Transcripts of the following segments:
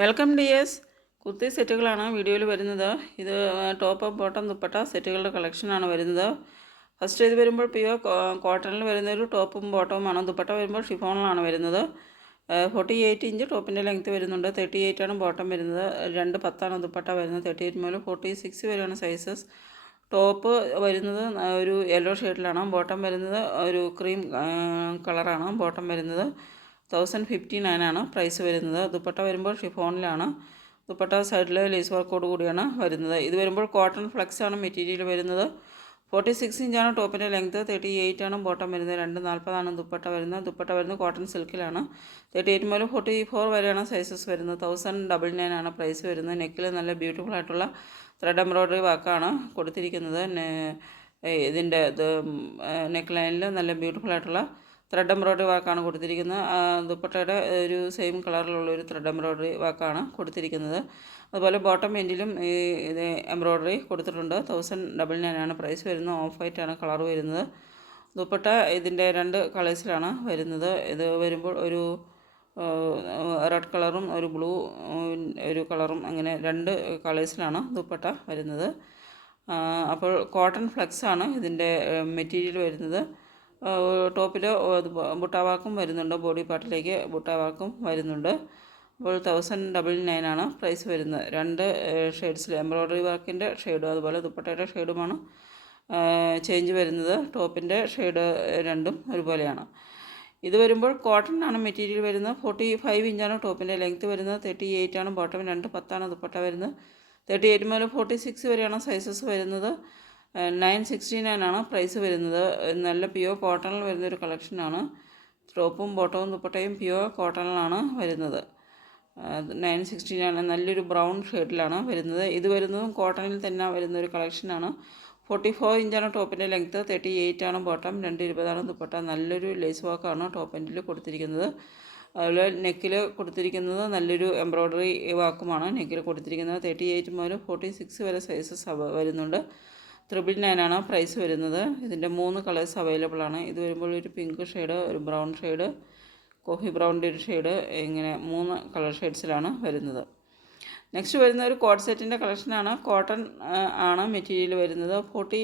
Welcome dears kurti സെറ്റുകളാണ് വീഡിയോയിൽ വരുന്നത്. ഇത് ടോപ്പ് ബോട്ടം ദുപ്പട്ട സെറ്റുകളുടെ കളക്ഷനാണ് വരുന്നത്. ഫസ്റ്റ് ഇത് വരുമ്പോൾ പ്യുവർ കോട്ടണിൽ വരുന്ന ഒരു ടോപ്പും ബോട്ടവുമാണ് ദുപ്പട്ട വരുമ്പോൾ ഷിഫോണിലാണ് വരുന്നത്. ഫോർട്ടി എയ്റ്റ് ഇഞ്ച് ടോപ്പിന്റെ ലെങ്ത്ത് വരുന്നുണ്ട്. തേർട്ടി എയ്റ്റ് ആണ് ബോട്ടം വരുന്നത്. രണ്ട് പത്താണ് ദുപ്പട്ട വരുന്നത്. തേർട്ടി എയ്റ്റ് മുതൽ ഫോർട്ടി സിക്സ് വരെയാണ് സൈസസ് ടോപ്പ് വരുന്നത് ഒരു യെല്ലോ ഷെയ്ഡിലാണ് ബോട്ടം വരുന്നത് ഒരു ക്രീം കളറാണ് ബോട്ടം വരുന്നത് തൗസൻഡ് ഫിഫ്റ്റി നയനാണ് പ്രൈസ് വരുന്നത്. ദുപ്പട്ട വരുമ്പോൾ ഷിഫോണിലാണ്. ദുപ്പട്ട സൈഡിൽ ലേസ് വർക്കോട് കൂടിയാണ് വരുന്നത്. ഇത് വരുമ്പോൾ കോട്ടൺ ഫ്ലെക്സ് ആണ് മെറ്റീരിയൽ വരുന്നത്. ഫോർട്ടി സിക്സ് ഇഞ്ചാണ് ടോപ്പിന്റെ ലെങ്ത് തേർട്ടി എയ്റ്റ് ആണ് ബോട്ടം വരുന്നത്. രണ്ട് നാൽപ്പതാണ് ദുപ്പട്ട വരുന്നത്. ദുപ്പട്ട വരുന്നത് കോട്ടൺ സിൽക്കിലാണ് തേർട്ടി എയ്റ്റ് മുതൽ ഫോർട്ടി ഫോർ വരെയാണ് സൈസസ് വരുന്നത്. തൗസൻഡ് ഡബിൾ നയൻ ആണ് പ്രൈസ് വരുന്നത്. നെക്കിൽ നല്ല ബ്യൂട്ടിഫുൾ ആയിട്ടുള്ള ത്രെഡ് എംബ്രോയ്ഡറി വർക്കാണ് കൊടുത്തിരിക്കുന്നത്. ഇതിന്റെ ഇത് നെക്ക് ലൈനിൽ നല്ല ബ്യൂട്ടിഫുൾ ആയിട്ടുള്ള ത്രെഡ് എംബ്രോയ്ഡറി വർക്കാണ് കൊടുത്തിരിക്കുന്നത്. ദുപ്പട്ടയുടെ ഒരു സെയിം കളറിലുള്ള ഒരു ത്രെഡ് എംബ്രോയ്ഡറി വർക്കാണ് കൊടുത്തിരിക്കുന്നത്. അതുപോലെ ബോട്ടം എൻഡിലും ഈ ഇത് എംബ്രോയ്ഡറി കൊടുത്തിട്ടുണ്ട്. തൗസൻഡ് ഡബിൾ നയൻ ആണ് പ്രൈസ് വരുന്നത്. ഓഫ് വൈറ്റ് ആണ് കളർ വരുന്നത്. ദുപ്പട്ട ഇതിന്റെ രണ്ട് കളേഴ്സിലാണ് വരുന്നത്. ഇത് വരുമ്പോൾ ഒരു റെഡ് കളറും ഒരു ബ്ലൂ ഒരു കളറും അങ്ങനെ രണ്ട് കളേഴ്സിലാണ് ദുപ്പട്ട വരുന്നത്. അപ്പോൾ കോട്ടൺ ഫ്ലെക്സാണ് ഇതിന്റെ മെറ്റീരിയൽ വരുന്നത്. ടോപ്പിൽ ബുട്ടാവാക്കും വരുന്നുണ്ട്. ബോഡി പാർട്ടിലേക്ക് ബുട്ടാവാക്കും വരുന്നുണ്ട്. അപ്പോൾ തൗസൻഡ് ഡബിൾ നയൻ ആണ് പ്രൈസ് വരുന്നത്. രണ്ട് ഷെയ്ഡ്സിൽ എംബ്രോയ്ഡറി വർക്കിന്റെ ഷെയ്ഡും അതുപോലെ ദുപ്പട്ടയുടെ ഷെയ്ഡുമാണ് ചേഞ്ച് വരുന്നത്. ടോപ്പിന്റെ ഷെയ്ഡ് രണ്ടും ഒരുപോലെയാണ്. ഇത് വരുമ്പോൾ കോട്ടൺ ആണ് മെറ്റീരിയൽ വരുന്നത്. ഫോർട്ടി ഫൈവ് ഇഞ്ചാണ് ടോപ്പിന്റെ ലെങ്ത്ത് വരുന്നത്. തേർട്ടി എയ്റ്റ് ആണ് ബോട്ടം രണ്ട് പത്താണ് ദുപ്പട്ട വരുന്നത്. തേർട്ടി എയ്റ്റ് മുതൽ ഫോർട്ടി സിക്സ് വരെയാണ് സൈസസ് വരുന്നത്. നയൻ സിക്സ്റ്റി നയൻ ആണ് പ്രൈസ് വരുന്നത്. നല്ല പ്യുവർ കോട്ടണിൽ വരുന്നൊരു കളക്ഷനാണ് ടോപ്പും ബോട്ടവും ദുപ്പട്ടയും പ്യുവർ കോട്ടണിലാണ് വരുന്നത്. നയൻ സിക്സ്റ്റി നയൻ നല്ലൊരു ബ്രൗൺ ഷെയ്ഡിലാണ് വരുന്നത്. ഇത് വരുന്നതും കോട്ടണിൽ തന്നെ വരുന്ന ഒരു കളക്ഷനാണ് ഫോർട്ടി ഫോർ ഇഞ്ചാണ് ടോപ്പിന്റെ ലെങ്ത്ത് തേർട്ടി എയ്റ്റ് ആണ് ബോട്ടം രണ്ട് ഇരുപതാണ് ദുപ്പട്ട. നല്ലൊരു ലേസ് വർക്കാണ് ടോപ്പ് എൻഡിൽ കൊടുത്തിരിക്കുന്നത്. അതുപോലെ നെക്കിൽ കൊടുത്തിരിക്കുന്നത് നല്ലൊരു എംബ്രോയ്ഡറി വാക്കുമാണ് നെക്കിൽ കൊടുത്തിരിക്കുന്നത് തേർട്ടി എയ്റ്റ് മുതൽ ഫോർട്ടി സിക്സ് വരെ സൈസസ് വരുന്നുണ്ട്. ത്രിബിൾ ആണ് പ്രൈസ് വരുന്നത്. ഇതിന്റെ മൂന്ന് കളേഴ്സ് അവൈലബിൾ ആണ്. ഇത് വരുമ്പോൾ ഒരു പിങ്ക് ഷെയ്ഡ് ഒരു ബ്രൗൺ ഷെയ്ഡ് കോഫി ബ്രൗണിന്റെ ഒരു ഷെയ്ഡ് ഇങ്ങനെ മൂന്ന് കളർ ഷെയ്ഡ്സിലാണ് വരുന്നത്. നെക്സ്റ്റ് വരുന്ന ഒരു കോട്ട് സെറ്റിന്റെ കളക്ഷനാണ് കോട്ടൺ ആണ്. മെറ്റീരിയൽ വരുന്നത്. ഫോർട്ടി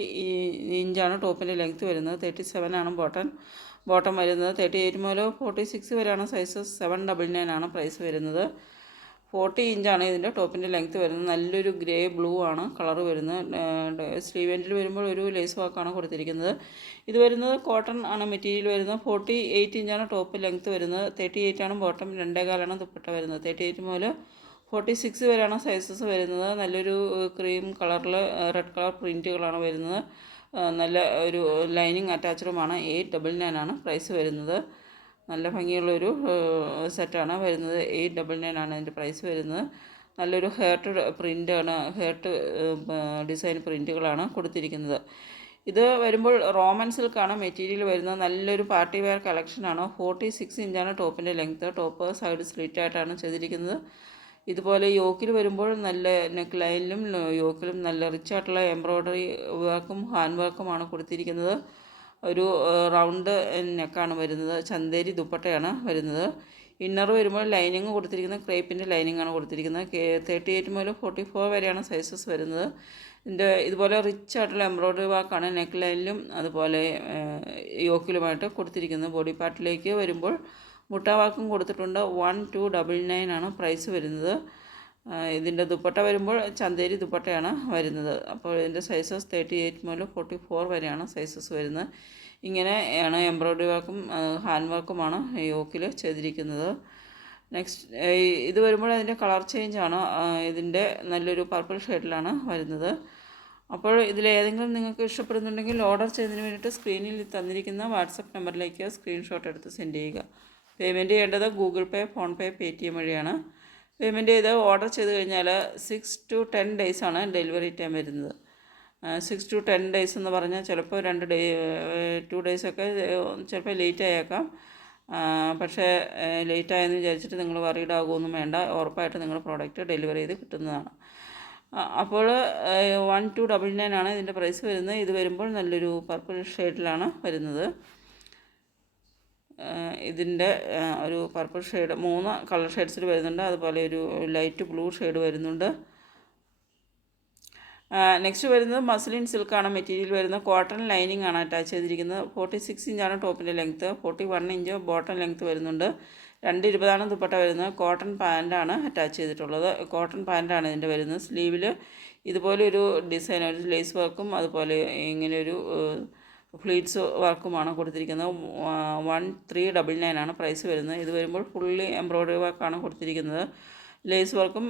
ഇഞ്ചാണ് ടോപ്പിന്റെ ലെങ്ത്ത് വരുന്നത്. തേർട്ടി സെവൻ ആണ് ബോട്ടൺ ബോട്ടം വരുന്നത്. തേർട്ടി എയ്റ്റ് മുതൽ ഫോർട്ടി സിക്സ് വരെയാണ് സൈസ് സെവൻ ഡബിൾ നയൻ ആണ് പ്രൈസ് വരുന്നത്. ഫോർട്ടി ഇഞ്ചാണ് ഇതിന്റെ ടോപ്പിന്റെ ലെങ്ത്ത് വരുന്നത്. നല്ലൊരു ഗ്രേ ബ്ലൂ ആണ് കളർ വരുന്നത്. സ്ലീവ് എൻഡിൽ വരുമ്പോൾ ഒരു ലേസ് വാക്കാണ് കൊടുത്തിരിക്കുന്നത്. ഇത് വരുന്നത് കോട്ടൺ ആണ് മെറ്റീരിയൽ വരുന്നത്. ഫോർട്ടി എയ്റ്റ് ഇഞ്ചാണ് ടോപ്പ് ലെങ്ത്ത് വരുന്നത്. തേർട്ടി എയ്റ്റ് ആണ് ബോട്ടം. രണ്ടേകാലാണ് ദുപ്പട്ട വരുന്നത്. തേർട്ടി എയ്റ്റ് മുതൽ ഫോർട്ടി സിക്സ് വരെയാണ് സൈസസ് വരുന്നത്. നല്ലൊരു ക്രീം കളറിൽ റെഡ് കളർ പ്രിന്റുകളാണ് വരുന്നത്. നല്ല ഒരു ലൈനിങ് അറ്റാച്ചഡുമാണ് എയ്റ്റ് ഡബിൾ നയൻ ആണ് പ്രൈസ് വരുന്നത്. നല്ല ഭംഗിയുള്ളൊരു സെറ്റാണ് വരുന്നത്. എയ്റ്റ് ഡബിൾ നയൻ ആണ് അതിന്റെ പ്രൈസ് വരുന്നത്. നല്ലൊരു ഹേർട്ട് പ്രിന്റാണ് ഹേർട്ട് ഡിസൈൻ പ്രിന്റുകളാണ് കൊടുത്തിരിക്കുന്നത്. ഇത് വരുമ്പോൾ റോമൻ സിൽക്കാണ് മെറ്റീരിയൽ വരുന്നത്. നല്ലൊരു പാർട്ടി വെയർ കളക്ഷനാണ്. ഫോർട്ടി സിക്സ് ഇഞ്ചാണ് ടോപ്പിന്റെ ലെങ്ത്ത്. ടോപ്പ് സൈഡ് സ്ലിറ്റ് ആയിട്ടാണ് ചെയ്തിരിക്കുന്നത്. ഇതുപോലെ യോക്കിൽ വരുമ്പോൾ നല്ല നെക്ക് ലൈനിലും യോക്കിലും നല്ല റിച്ച് ആയിട്ടുള്ള എംബ്രോയ്ഡറി വർക്കും ഹാൻഡ് വർക്കുമാണ് കൊടുത്തിരിക്കുന്നത്. ഒരു റൗണ്ട് നെക്കാണ് വരുന്നത്. ചന്തേരി ദുപ്പട്ടയാണ് വരുന്നത്. ഇന്നർ വരുമ്പോൾ ലൈനിങ് കൊടുത്തിരിക്കുന്നത് ക്രേപ്പിന്റെ ലൈനിങ് ആണ് കൊടുത്തിരിക്കുന്നത്. തേർട്ടി എയ്റ്റ് മുതൽ ഫോർട്ടി ഫോർ വരെയാണ് സൈസസ് വരുന്നത്. ഇതിന്റെ ഇതുപോലെ റിച്ച് ആയിട്ടുള്ള എംബ്രോയ്ഡറി വർക്കാണ് നെക്ക് ലൈനിലും അതുപോലെ യോക്കിലുമായിട്ട് കൊടുത്തിരിക്കുന്നത്. ബോഡി പാർട്ടിലേക്ക് വരുമ്പോൾ മുട്ടാവാക്കും കൊടുത്തിട്ടുണ്ട്. വൺ ടു ഡബിൾ നയൻ ആണ് പ്രൈസ് വരുന്നത്. ഇതിന്റെ ദുപ്പട്ട വരുമ്പോൾ ചന്തേരി ദുപ്പട്ടയാണ് വരുന്നത്. അപ്പോൾ ഇതിന്റെ സൈസസ് തേർട്ടി എയ്റ്റ് മുതൽ ഫോർട്ടി ഫോർ വരെയാണ് സൈസസ് വരുന്നത്. ഇങ്ങനെയാണ് എംബ്രോയ്ഡറി വർക്കും ഹാൻഡ് വർക്കുമാണ് യോക്കിൽ ചെയ്തിരിക്കുന്നത്. നെക്സ്റ്റ് ഇത് വരുമ്പോൾ അതിന്റെ കളർ ചേഞ്ചാണ് ഇതിന്റെ നല്ലൊരു പർപ്പിൾ ഷെയ്ഡിലാണ് വരുന്നത്. അപ്പോൾ ഇതിലേതെങ്കിലും നിങ്ങൾക്ക് ഇഷ്ടപ്പെടുന്നുണ്ടെങ്കിൽ ഓർഡർ ചെയ്യുന്നതിന് വേണ്ടിയിട്ട് സ്ക്രീനിൽ തന്നിരിക്കുന്ന വാട്സപ്പ് നമ്പറിലേക്ക് സ്ക്രീൻഷോട്ട് എടുത്ത് സെൻഡ് ചെയ്യുക. പേയ്മെന്റ് ചെയ്യേണ്ടത് Google Pay PhonePe Paytm വഴിയാണ്. പേയ്മെന്റ് ചെയ്ത് ഓർഡർ ചെയ്ത് കഴിഞ്ഞാൽ സിക്സ് ടു ടെൻ ആണ് ഡെലിവറി ടൈം വരുന്നത്. സിക്സ് ടു ടെൻ ഡേയ്സ് എന്ന് പറഞ്ഞാൽ ചിലപ്പോൾ രണ്ട് ഡേ ടു ഡേയ്സൊക്കെ ചിലപ്പോൾ ലേറ്റ് ആയേക്കാം. പക്ഷേ ലേറ്റ് ആയെന്ന് വിചാരിച്ചിട്ട് നിങ്ങൾ വറീഡ് ആകുമൊന്നും വേണ്ട. ഉറപ്പായിട്ട് നിങ്ങൾ പ്രോഡക്റ്റ് ഡെലിവറി ചെയ്ത് കിട്ടുന്നതാണ്. അപ്പോൾ വൺ ടു ഡബിൾ നയൻ ആണ് ഇതിന്റെ പ്രൈസ് വരുന്നത്. ഇത് വരുമ്പോൾ നല്ലൊരു പർപ്പിൾ ഷെയ്ഡിലാണ് വരുന്നത്. ഇതിന്റെ ഒരു പർപ്പിൾ ഷെയ്ഡ് മൂന്ന് കളർ ഷെയ്ഡ്സിൽ വരുന്നുണ്ട്. അതുപോലെ ഒരു ലൈറ്റ് ബ്ലൂ ഷെയ്ഡ് വരുന്നുണ്ട്. നെക്സ്റ്റ് വരുന്നത് മസ്ലിൻ സിൽക്കാണ് മെറ്റീരിയൽ വരുന്നത് കോട്ടൺ ലൈനിങ് ആണ് അറ്റാച്ച് ചെയ്തിരിക്കുന്നത്. ഫോർട്ടി സിക്സ് ഇഞ്ചാണ് ടോപ്പിന്റെ length forty one inch bottom length വരുന്നുണ്ട്. രണ്ട് ഇരുപതാണ് ദുപ്പട്ട വരുന്നത്. കോട്ടൺ പാന്റാണ് അറ്റാച്ച് ചെയ്തിട്ടുള്ളത്. കോട്ടൺ പാന്റാണ് ഇതിന്റെ വരുന്നത്. സ്ലീവിൽ ഇതുപോലെ ഒരു ഡിസൈൻ ഒരു ലേസ് വർക്കും അതുപോലെ ഇങ്ങനെ ഒരു ഫ്ലീറ്റ്സ് വർക്കുമാണ് കൊടുത്തിരിക്കുന്നത്. വൺ ത്രീ ഡബിൾ നയൻ ആണ് പ്രൈസ് വരുന്നത്. ഇത് വരുമ്പോൾ ഫുള്ളി എംബ്രോയ്ഡറി വർക്കാണ് കൊടുത്തിരിക്കുന്നത്. ലേസ് വർക്കും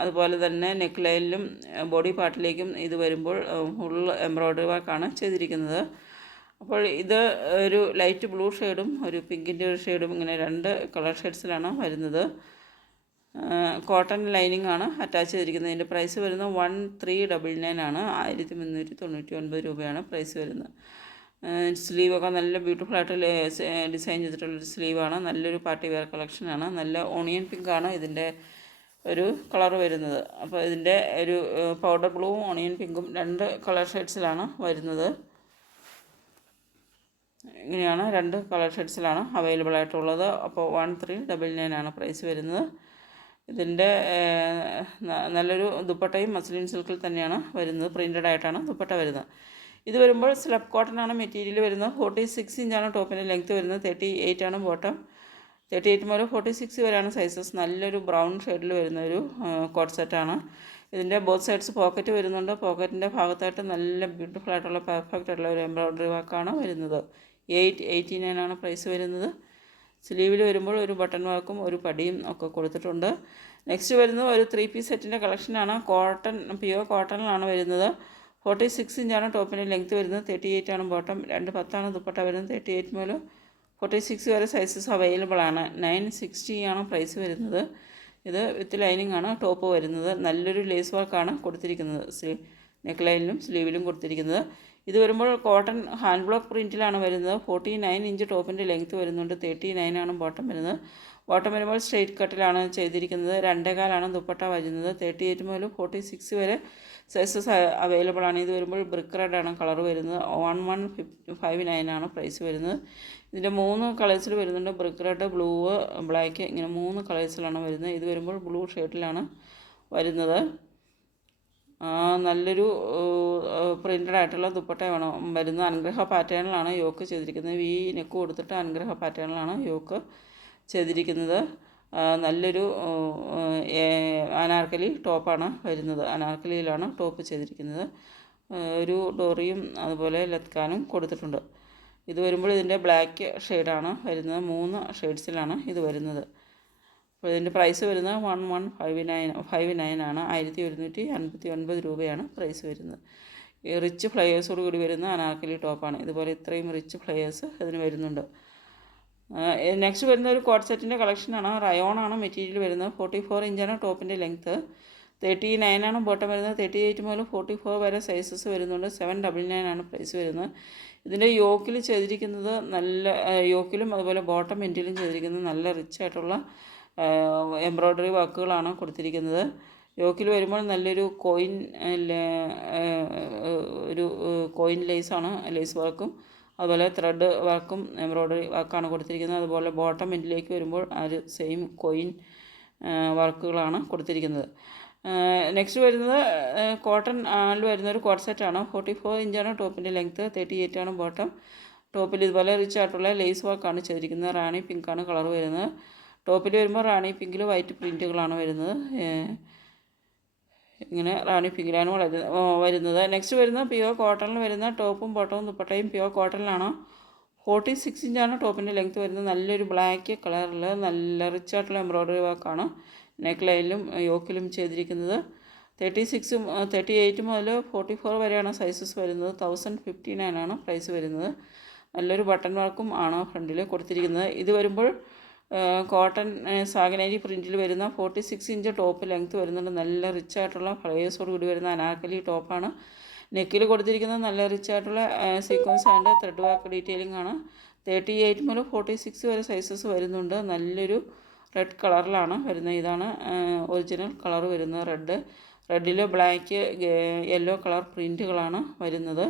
അതുപോലെ തന്നെ നെക്ക് ലൈനിലും ബോഡി പാർട്ടിലേക്കും ഇത് വരുമ്പോൾ ഫുൾ എംബ്രോയ്ഡറി വർക്കാണ് ചെയ്തിരിക്കുന്നത്. അപ്പോൾ ഇത് ഒരു ലൈറ്റ് ബ്ലൂ ഷെയ്ഡും ഒരു പിങ്കിന്റെ ഒരു ഷെയ്ഡും ഇങ്ങനെ രണ്ട് കളർ ഷെയ്ഡ്സിലാണ് വരുന്നത്. കോട്ടൺ ലൈനിങ് ആണ് അറ്റാച്ച് ചെയ്തിരിക്കുന്നത്. ഇതിന്റെ പ്രൈസ് വരുന്നത് വൺ ത്രീ ഡബിൾ നയൻ ആണ്. ആയിരത്തി മുന്നൂറ്റി തൊണ്ണൂറ്റി ഒൻപത് രൂപയാണ് പ്രൈസ് വരുന്നത് സ്ലീവൊക്കെ നല്ല ബ്യൂട്ടിഫുൾ ആയിട്ട് ഡിസൈൻ ചെയ്തിട്ടുള്ളൊരു സ്ലീവാണ് നല്ലൊരു പാർട്ടി വെയർ കളക്ഷനാണ് നല്ല ഓണിയൻ പിങ്കാണ് ഇതിന്റെ ഒരു കളർ വരുന്നത്. അപ്പോൾ ഇതിന്റെ ഒരു പൗഡർ ബ്ലൂവും ഓണിയൻ പിങ്കും രണ്ട് കളർ ഷെയ്ഡ്സിലാണ് വരുന്നത്. ഇങ്ങനെയാണ് രണ്ട് കളർ ഷെയ്ഡ്സിലാണ് അവൈലബിൾ ആയിട്ടുള്ളത്. അപ്പോൾ വൺ ത്രീ ഡബിൾ നയൻ ആണ് പ്രൈസ് വരുന്നത്. ഇതിന്റെ നല്ലൊരു ദുപ്പട്ടയും മസ്ലിൻ സിൽക്കിൽ തന്നെയാണ് വരുന്നത്. പ്രിന്റഡ് ആയിട്ടാണ് ദുപ്പട്ട വരുന്നത്. ഇത് വരുമ്പോൾ സ്ലബ് കോട്ടൺ ആണ് മെറ്റീരിയൽ വരുന്നത്. ഫോർട്ടി സിക്സ് ഇഞ്ചാണ് ടോപ്പിന്റെ ലെങ്ത്ത് വരുന്നത്. തേർട്ടി എയ്റ്റ് ആണ് ബോട്ടം. തേർട്ടി എയ്റ്റ് മുതൽ ഫോർട്ടി സിക്സ് വരെയാണ് സൈസസ്. നല്ലൊരു ബ്രൗൺ ഷെയ്ഡിൽ വരുന്ന ഒരു കോട്ട് സെറ്റാണ് ഇതിന്റെ ബോത്ത് സൈഡ്സ് പോക്കറ്റ് വരുന്നുണ്ട്. പോക്കറ്റിന്റെ ഭാഗത്തായിട്ട് നല്ല ബ്യൂട്ടിഫുൾ ആയിട്ടുള്ള പെർഫെക്റ്റ് ആയിട്ടുള്ള ഒരു എംബ്രോയ്ഡറി വർക്കാണ് വരുന്നത്. എയ്റ്റ് എയ്റ്റി നയൻ ആണ് പ്രൈസ് വരുന്നത്. സ്ലീവിൽ വരുമ്പോൾ ഒരു ബട്ടൺ വർക്കും ഒരു പടിയും ഒക്കെ കൊടുത്തിട്ടുണ്ട്. നെക്സ്റ്റ് വരുന്നത് ഒരു ത്രീ പീസ് സെറ്റിന്റെ കളക്ഷനാണ് കോട്ടൺ പ്യുവർ കോട്ടണിലാണ് വരുന്നത്. ഫോർട്ടി സിക്സ് ഇഞ്ചാണ് ടോപ്പിന്റെ ലെങ്ത്ത് വരുന്നത്. തേർട്ടി എയ്റ്റ് ആണ് ബോട്ടം രണ്ട് പത്താണ് ദുപ്പട്ട വരുന്നത്. തേർട്ടി എയ്റ്റ് മുതൽ ഫോർട്ടി സിക്സ് വരെ സൈസസ് അവൈലബിൾ ആണ്. നയൻ സിക്സ്റ്റി ആണ് പ്രൈസ് വരുന്നത്. ഇത് വിത്ത് ലൈനിങ് ആണ് ടോപ്പ് വരുന്നത്. നല്ലൊരു ലേസ് വർക്കാണ് കൊടുത്തിരിക്കുന്നത്. നെക്ക് ലൈനിലും സ്ലീവിലും കൊടുത്തിരിക്കുന്നത്. ഇത് വരുമ്പോൾ കോട്ടൺ ഹാൻഡ് ബ്ലോക്ക് പ്രിന്റിലാണ് വരുന്നത്. ഫോർട്ടി നയൻ ഇഞ്ച് ടോപ്പിന്റെ ലെങ്ത്ത് വരുന്നുണ്ട്. തേർട്ടി നയൻ ആണ് ബോട്ടം വരുന്നത്. ബോട്ടം വരുമ്പോൾ സ്ട്രെയിറ്റ് കട്ടിലാണ് ചെയ്തിരിക്കുന്നത്. രണ്ടേകാലാണ് ദുപ്പട്ട വരുന്നത്. തേർട്ടി എയ്റ്റ് മുതൽ ഫോർട്ടി സിക്സ് വരെ സൈസസ് അവൈലബിൾ ആണ്. ഇത് വരുമ്പോൾ ബ്രിക്ക് റെഡ് ആണ് കളർ വരുന്നത്. One one fifty five nine ആണ് പ്രൈസ് വരുന്നത്. ഇതിന്റെ മൂന്ന് കളേഴ്സിൽ വരുന്നുണ്ട്. ബ്രിക്ക് റെഡ് ബ്ലൂ ബ്ലാക്ക് ഇങ്ങനെ മൂന്ന് കളേഴ്സിലാണ് വരുന്നത്. ഇത് വരുമ്പോൾ ബ്ലൂ ഷെയ്ഡിലാണ് വരുന്നത്. നല്ലൊരു പ്രിന്റഡ് ആയിട്ടുള്ള ദുപ്പട്ട വേണം. വരുന്ന അനുഗ്രഹ പാറ്റേണിലാണ് യോക്ക് ചെയ്തിരിക്കുന്നത്. വി നെക്ക് കൊടുത്തിട്ട് അനുഗ്രഹ പാറ്റേണിലാണ് യോക്ക് ചെയ്തിരിക്കുന്നത്. നല്ലൊരു അനാർക്കലി ടോപ്പാണ് വരുന്നത്. അനാർക്കലിയിലാണ് ടോപ്പ് ചെയ്തിരിക്കുന്നത്. ഒരു ഡോറിയും അതുപോലെ ലത്കാനും കൊടുത്തിട്ടുണ്ട്. ഇത് വരുമ്പോൾ ഇതിന്റെ ബ്ലാക്ക് ഷെയ്ഡാണ് വരുന്നത്. മൂന്ന് ഷെയ്ഡ്സിലാണ് ഇത് വരുന്നത്. അപ്പോൾ ഇതിന്റെ പ്രൈസ് വരുന്നത് one one five nine five nine ആണ്. ആയിരത്തി ഒരുന്നൂറ്റി അൻപത്തി ഒൻപത് രൂപയാണ് പ്രൈസ് വരുന്നത്. ഈ റിച്ച് ഫ്ലയേഴ്സോട് കൂടി വരുന്ന അനാർക്കലി ടോപ്പാണ് ഇതുപോലെ ഇത്രയും റിച്ച് ഫ്ലയേഴ്സ് ഇതിന് വരുന്നുണ്ട്. നെക്സ്റ്റ് വരുന്ന ഒരു കോട്ട് സെറ്റിന്റെ കളക്ഷനാണ് റയോണാണ് മെറ്റീരിയൽ വരുന്നത്. ഫോർട്ടി ഫോർ ഇഞ്ചാണ് ടോപ്പിന്റെ ലെങ്ത് തേർട്ടി നയനാണ് ബോട്ടം വരുന്നത്. തേർട്ടി എയ്റ്റ് മുതൽ ഫോർട്ടി ഫോർ വരെ സൈസസ് വരുന്നുണ്ട്. സെവൻ ഡബിൾ നയൻ ആണ് പ്രൈസ് വരുന്നത്. ഇതിന്റെ യോക്കിൽ ചെയ്തിരിക്കുന്നത് നല്ല യോക്കിലും അതുപോലെ ബോട്ടം എൻഡിലും ചെയ്തിരിക്കുന്നത് നല്ല റിച്ച് ആയിട്ടുള്ള എംബ്രോയ്ഡറി വർക്കുകളാണ് കൊടുത്തിരിക്കുന്നത്. യോക്കിൽ വരുമ്പോൾ നല്ലൊരു കോയിൻ ഒരു കോയിൻ ലേസാണ് ലേസ് വർക്കും. അതുപോലെ ത്രെഡ് വർക്കും എംബ്രോയ്ഡറി വർക്കാണ് കൊടുത്തിരിക്കുന്നത്. അതുപോലെ ബോട്ടം എൻഡിലേക്ക് വരുമ്പോൾ ആ ഒരു സെയിം കോയിൻ വർക്കുകളാണ് കൊടുത്തിരിക്കുന്നത്. നെക്സ്റ്റ് വരുന്നത് കോട്ടൺ ആണിൽ വരുന്ന ഒരു സെറ്റാണ് ഫോർട്ടി ഫോർ ഇഞ്ചാണ് ടോപ്പിന്റെ ലെങ്ത്ത് തേർട്ടി എയ്റ്റ് ആണ് ബോട്ടം ടോപ്പിൽ ഇതുപോലെ റിച്ച് ആയിട്ടുള്ള ലേസ് വർക്കാണ് ചെയ്തിരിക്കുന്നത്. റാണി പിങ്കാണ് കളർ വരുന്നത്. ടോപ്പിൽ വരുമ്പോൾ റാണി പിങ്കിൽ വൈറ്റ് പ്രിന്റുകളാണ് വരുന്നത്. ഇങ്ങനെ റാണി പിങ്കിലാണ് വരുന്നത്. നെക്സ്റ്റ് വരുന്ന പ്യുവർ കോട്ടണിൽ വരുന്ന ടോപ്പും ബോട്ടവും ദുപ്പട്ടയും പ്യുവർ കോട്ടണിലാണ്? ഫോർട്ടി സിക്സ് ഇഞ്ചാണ് ടോപ്പിന്റെ ലെങ്ത്ത് വരുന്നത്. നല്ലൊരു ബ്ലാക്ക് കളറിൽ നല്ല റിച്ച് ആയിട്ടുള്ള എംബ്രോയ്ഡറി വർക്കാണ് നെക്ക് ലൈനിലും യോക്കിലും ചെയ്തിരിക്കുന്നത്. തേർട്ടി സിക്സും തേർട്ടി എയ്റ്റ് മുതൽ ഫോർട്ടി ഫോർ വരെയാണ് സൈസസ് വരുന്നത്. തൗസൻഡ് ഫിഫ്റ്റി നയൻ ആണ് പ്രൈസ് വരുന്നത്. നല്ലൊരു ബട്ടൺ വർക്കും ആണ് ഫ്രണ്ടിൽ കൊടുത്തിരിക്കുന്നത്. ഇത് വരുമ്പോൾ കോട്ടൺ സാഗനേരി പ്രിന്റിൽ വരുന്ന forty six inch top length വരുന്നുണ്ട്. നല്ല റിച്ച് ആയിട്ടുള്ള ഫ്ലയേഴ്സോട് കൂടി വരുന്ന അനാക്കലി ടോപ്പാണ് നെക്കിൽ കൊടുത്തിരിക്കുന്നത് നല്ല റിച്ച് ആയിട്ടുള്ള sequence and thread work detailing ആണ്. തേർട്ടി എയ്റ്റ് മുതൽ ഫോർട്ടി സിക്സ് വരെ സൈസസ് വരുന്നുണ്ട്. നല്ലൊരു റെഡ് കളറിലാണ് വരുന്നത് ഇതാണ് ഒറിജിനൽ കളർ വരുന്നത് റെഡ് റെഡിൽ ബ്ലാക്ക് യെല്ലോ കളർ പ്രിന്റുകളാണ് വരുന്നത്.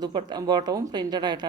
ദുപ്പട്ട ബോട്ടവും പ്രിന്റഡ് ആയിട്ടാണ്.